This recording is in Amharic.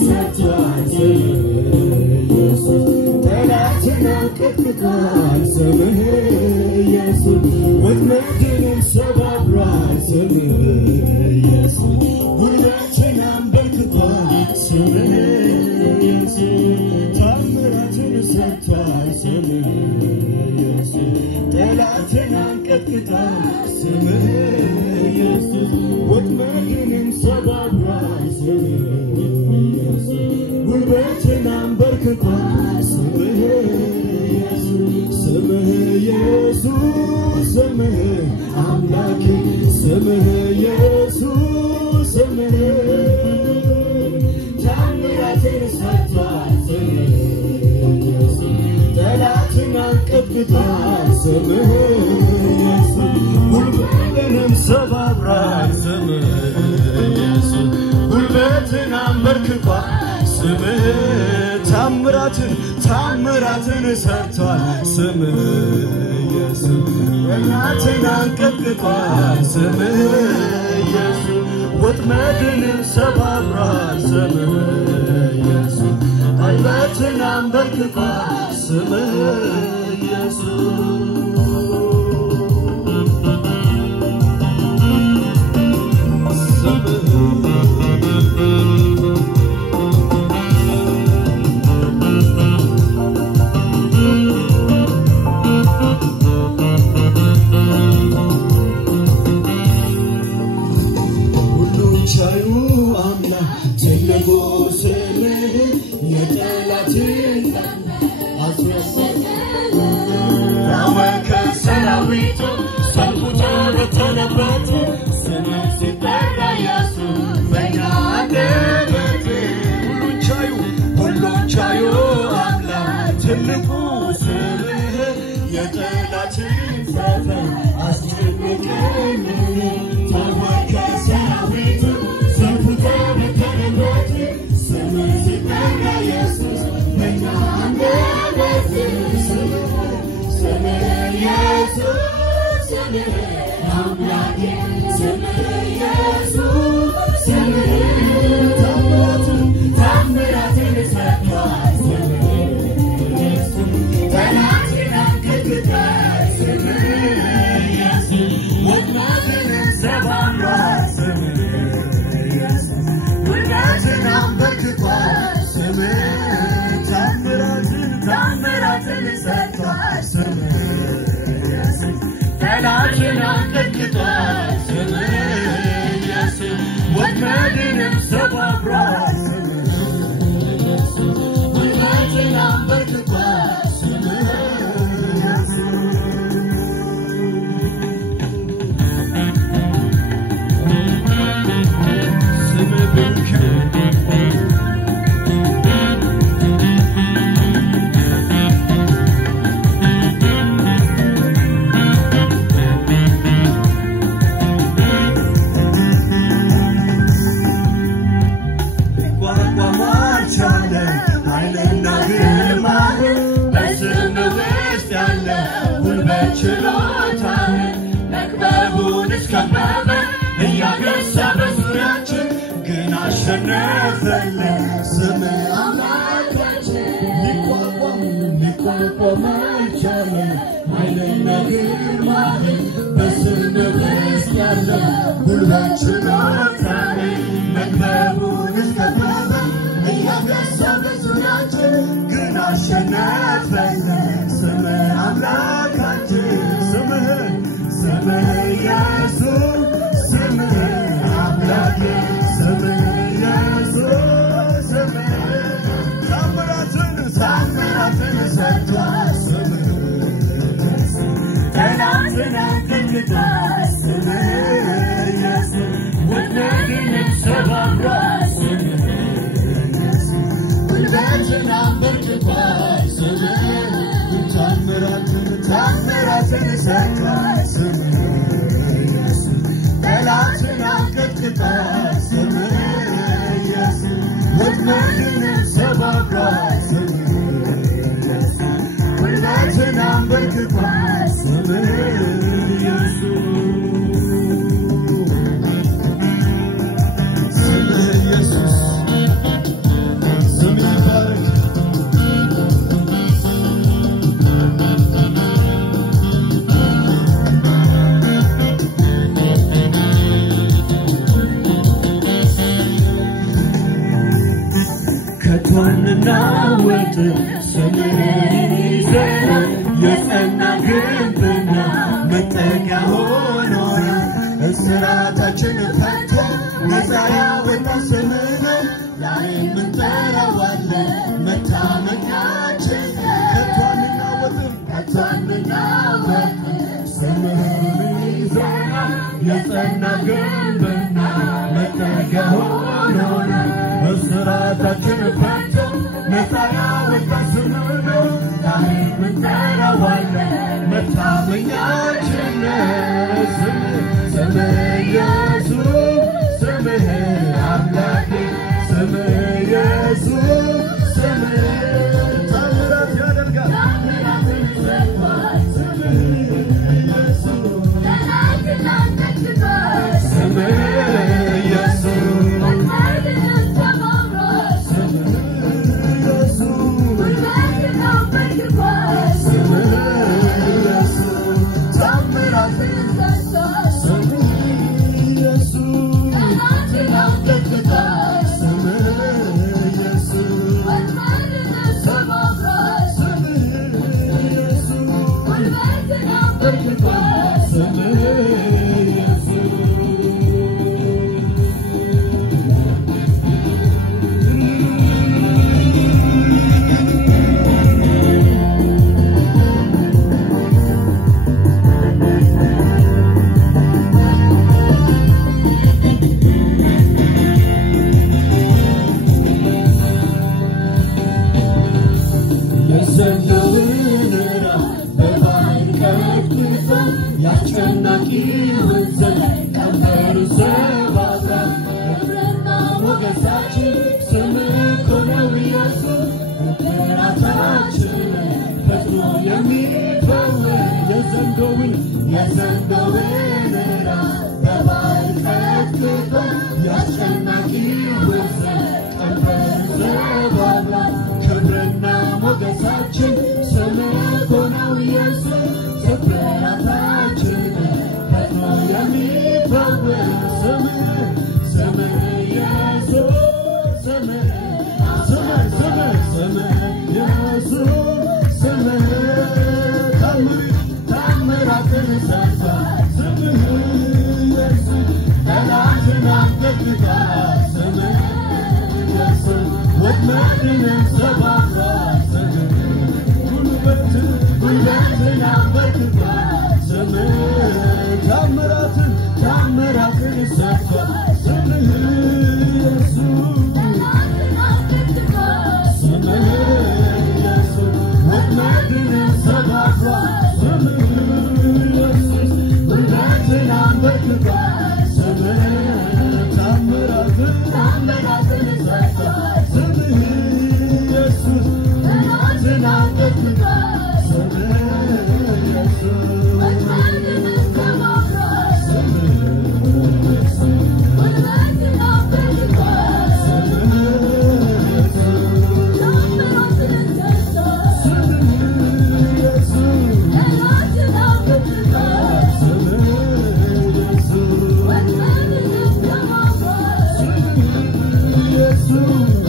ሰጥቷል ኢየሱስ ጠላትን አንቀጥቅጧል ስምህ ኢየሱስ ወጥመድንም ሰባብሯል ስምህ ኢየሱስ ጉልበትን አንበርክቷል ስምህ ኢየሱስ ታምራትን ሰጥቷል ስምህ ኢየሱስ ጠላትን አንቀጥቅጧል ስምህ ኢየሱስ ወጥመድንም ሰባብሯል ስምህ ኢየሱስ ጉልበትን አንበርክቷል ስምህ ኢየሱስ ስምህ ኢየሱስ ስምህ አምላኬ ስምህ ኢየሱስ ስምህ ታምራትን ሰጥቷል ስምህ ኢየሱስ ጠላትን አንቀጥቅጧል ስምህ ኢየሱስ ጉልበትንም ሰባብሯል ስምህ ኢየሱስ ጉልበትን አንበርክቷል ስምህ ታምራትን ሰርቷል ስምህ ኢየሱስ ጠላትን አንቀጥቅጧል ስምህ ኢየሱስ ወጥመድንም ሰባብሯል ስምህ ኢየሱስ ጉልበትን አንበርክቷል ስምህ ኢየሱስ ከቶንናወጥ ስምህን ይዘን የጸና ግንብና መጠጊያ ሆኖናል እስራታችን ፈቶ ነፃ ያወጣን ስምህ ነው ዛሬም እንጠራዋለን መታመኛችን ከቶንናወጥ ስምህን ይዘን የጸና ግንብና መጠጊያ ሆኖናል እስራታችን ፈቶ ነፃ ያወጣን ስምህ ነው ዛሬም እንጠራዋለን መታመኛችን ስምህ ኢየሱስ ስምህ አምላኬ ስምህ ኢየሱስ ስምህ ታምራት ያደርጋል ስምህ ኢየሱስ ስምህ Yes,